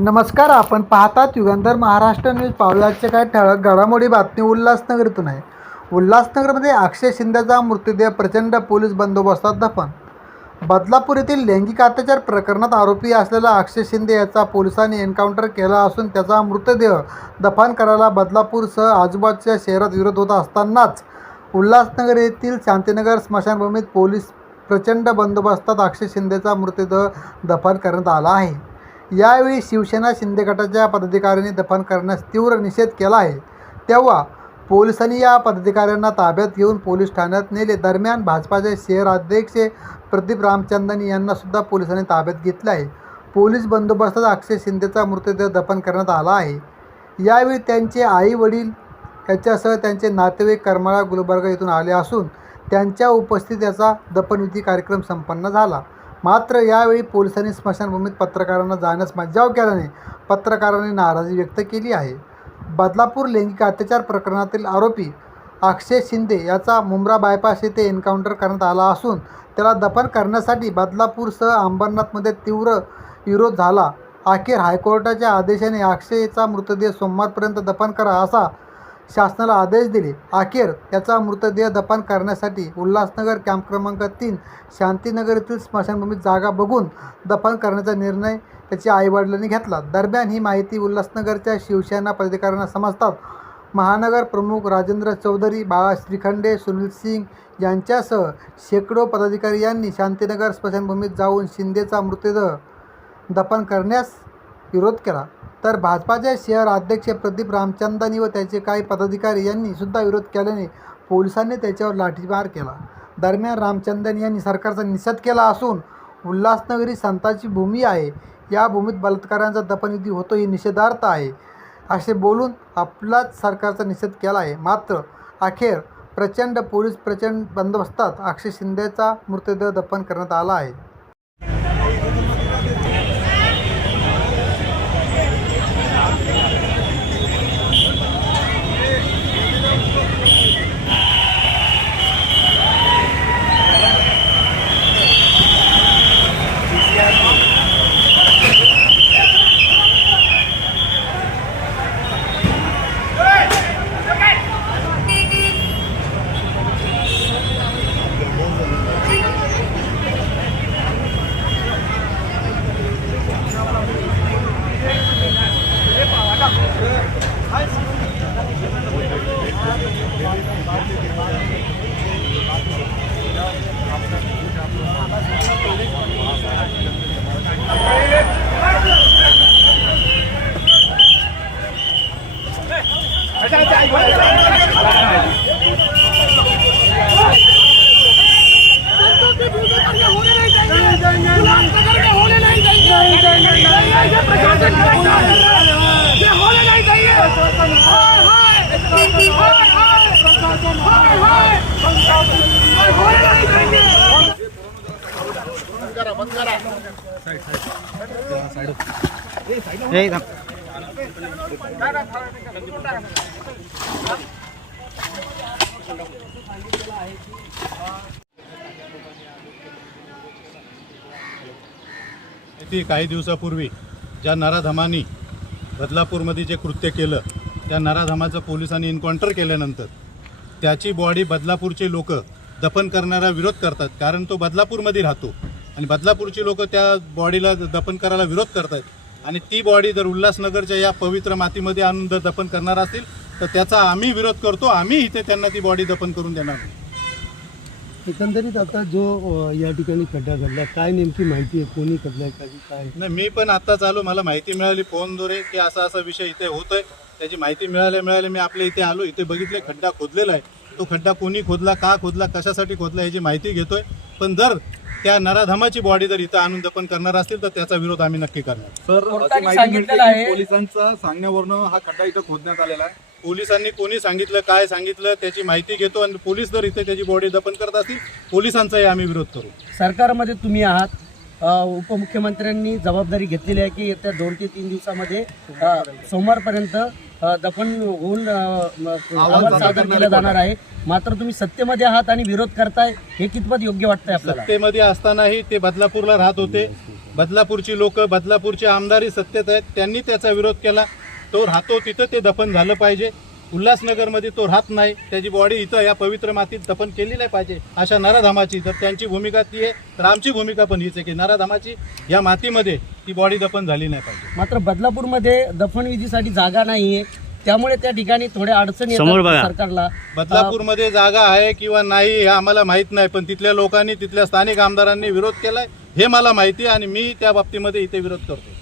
नमस्कार, आपण पाहतात युगंधर महाराष्ट्र न्यूज. पावलाचे काय ठळक घडामोडी बातमी उल्हासनगरीतून आहे. उल्हासनगरमध्ये अक्षय शिंदेचा मृतदेह प्रचंड पोलीस बंदोबस्तात दफन. बदलापूर येथील लैंगिक अत्याचार प्रकरणात आरोपी असलेला अक्षय शिंदे याचा पोलिसांनी एन्काउंटर केला असून त्याचा मृतदेह दफन करायला बदलापूरसह आजूबाजूच्या शहरात विरोध होत असतानाच उल्हासनगर येथील शांतीनगर स्मशानभूमीत पोलीस प्रचंड बंदोबस्तात अक्षय शिंदेचा मृतदेह दफन करण्यात आला आहे. यावेळी शिवसेना शिंदे गटाच्या पदाधिकाऱ्यांनी दफन करण्यास तीव्र निषेध केला आहे. तेव्हा पोलिसांनी या पदाधिकाऱ्यांना ताब्यात घेऊन पोलीस ठाण्यात नेले. दरम्यान भाजपाचे शहर अध्यक्ष प्रदीप रामचंदानी यांना सुद्धा पोलिसांनी ताब्यात घेतले आहे. पोलीस बंदोबस्तात अक्षय शिंदेचा मृतदेह दफन करण्यात आला आहे. यावेळी त्यांचे आई वडील याच्यासह त्यांचे नातेवाईक करमाळा गुलबर्गा येथून आले असून त्यांच्या उपस्थितीत याचा दफनविधी कार्यक्रम संपन्न झाला. मात्र यावेळी पोलिसांनी स्मशानभूमीत पत्रकारांना जाण्यास मज्जाव केल्याने पत्रकारांनी नाराजी व्यक्त केली आहे. बदलापूर लैंगिक अत्याचार प्रकरणातील आरोपी अक्षय शिंदे याचा मुंब्रा बायपास येथे एन्काउंटर करण्यात आला असून त्याला दफन करण्यासाठी बदलापूरसह अंबरनाथमध्ये तीव्र विरोध झाला. अखेर हायकोर्टाच्या आदेशाने अक्षयचा मृतदेह सोमवारपर्यंत दफन करा असा शासनाला आदेश दिले. अखेर त्याचा मृतदेह दफन करण्यासाठी उल्हासनगर कॅम्प क्रमांक 3 शांतीनगर येथील स्मशानभूमीत जागा बघून दफन करण्याचा निर्णय त्याच्या आईवडिलांनी घेतला. दरम्यान ही माहिती उल्हासनगरच्या शिवसेना पदाधिकाऱ्यांना समजतात महानगर प्रमुख राजेंद्र चौधरी, बाळा श्रीखंडे, सुनील सिंग यांच्यासह शेकडो पदाधिकारी यांनी शांतीनगर स्मशानभूमीत जाऊन शिंदेचा मृतदेह दफन करण्यास विरोध केला. तर भाजपाचे शहर अध्यक्ष प्रदीप रामचंदानी व त्याचे काही पदाधिकारी यांनी सुद्धा विरोध केल्याने पोलिसांनी त्याच्यावर लाठीमार केला. दरम्यान रामचंदानी यांनी सरकारचा निषेध केला असून उल्हासनगर ही संतांची भूमी आहे, या भूमीत बलात्कारांचा दफनविधी होतो ही निषेधार्थ आहे असे बोलून आपलाच सरकारचा निषेध केला आहे. मात्र अखेर पोलीस प्रचंड बंदोबस्तात अक्षय शिंदेचा मृतदेह दफन करण्यात आला आहे. काही दिवसापूर्वी ज्या नराधमांनी बदलापूरमध्ये जे कृत्य केलं त्या नराधमाचं पोलिसांनी एन्काउंटर केल्यानंतर त्याची बॉडी बदलापूरचे लोक दफन करणारा विरोध करतात. कारण तो बदलापूरमध्ये राहतो आणि बदलापूरची लोक त्या बॉडीला दफन करायला विरोध करतात. आणि ती बॉडी जर उल्हासनगरच्या या पवित्र मातीमध्ये आणून जर दफन करणार असतील तर त्याचा आम्ही विरोध करतो. आम्ही इथे त्यांना ती बॉडी दफन करून देणार नाही. एकंदरीत आता जो या ठिकाणी खड्डा घडला, काय नेमकी माहिती आहे, कोणी खड्डाय काय? नाही, मी पण आत्ताच आलो, मला माहिती मिळाली फोनद्वारे की असा विषय इथे होतोय. त्याची माहिती मिळाले मी आपल्या इथे आलो, इथे बघितले खड्डा खोदलेला आहे. तो खड्डा कोणी खोदला, का खोदला, कशासाठी खोदला याची माहिती घेतोय. पण जर त्या नराधमाची बॉडी जर इथं आणून दफन करणार असतील तर त्याचा विरोध आम्ही नक्की करणार. सर, पोलिसांच्या सांगण्यावरून हा खड्डा इथं खोदण्यात आलेला आहे. पोलिसांनी कोणी सांगितलं, काय सांगितलं त्याची माहिती घेतो आणि पोलीस जर इथे त्याची बॉडी दफन करत असतील पोलिसांचाही आम्ही विरोध करू. सरकारमध्ये तुम्ही आहात, उपमुख्यमंत्र्यांनी जबाबदारी घेतलेली आहे की येत्या 2 ते 3 दिवसामध्ये सोमवारपर्यंत दफन होऊन अहवाल सादर केला जाणार आहे. मात्र तुम्ही सत्तेमध्ये आहात आणि विरोध करताय, हे कितपत योग्य वाटतंय आपल्याला? सत्तेमध्ये असतानाही ते बदलापूरला राहत होते. बदलापूरची लोक, बदलापूरचे आमदारही सत्तेत आहेत, त्यांनी त्याचा विरोध केला. तो राहतो तिथं ते दफन झालं पाहिजे. उल्हासनगरमध्ये तो राहत नाही, त्याची बॉडी इथं या पवित्र मातीत दफन केली नाही पाहिजे. अशा नराधामाची जर त्यांची भूमिका ती आहे, तर आमची भूमिका पण हीच आहे की नराधामाची या मातीमध्ये ती बॉडी दफन झाली नाही पाहिजे. मात्र बदलापूरमध्ये दफनविधीसाठी जागा नाहीये, त्यामुळे त्या ठिकाणी थोड्या अडचणी येतात सरकारला. बदलापूरमध्ये जागा आहे किंवा नाही हे आम्हाला माहीत नाही, पण तिथल्या लोकांनी, तिथल्या स्थानिक आमदारांनी विरोध केलाय हे मला माहिती आहे आणि मी त्या बाबतीमध्ये इथे विरोध करतो.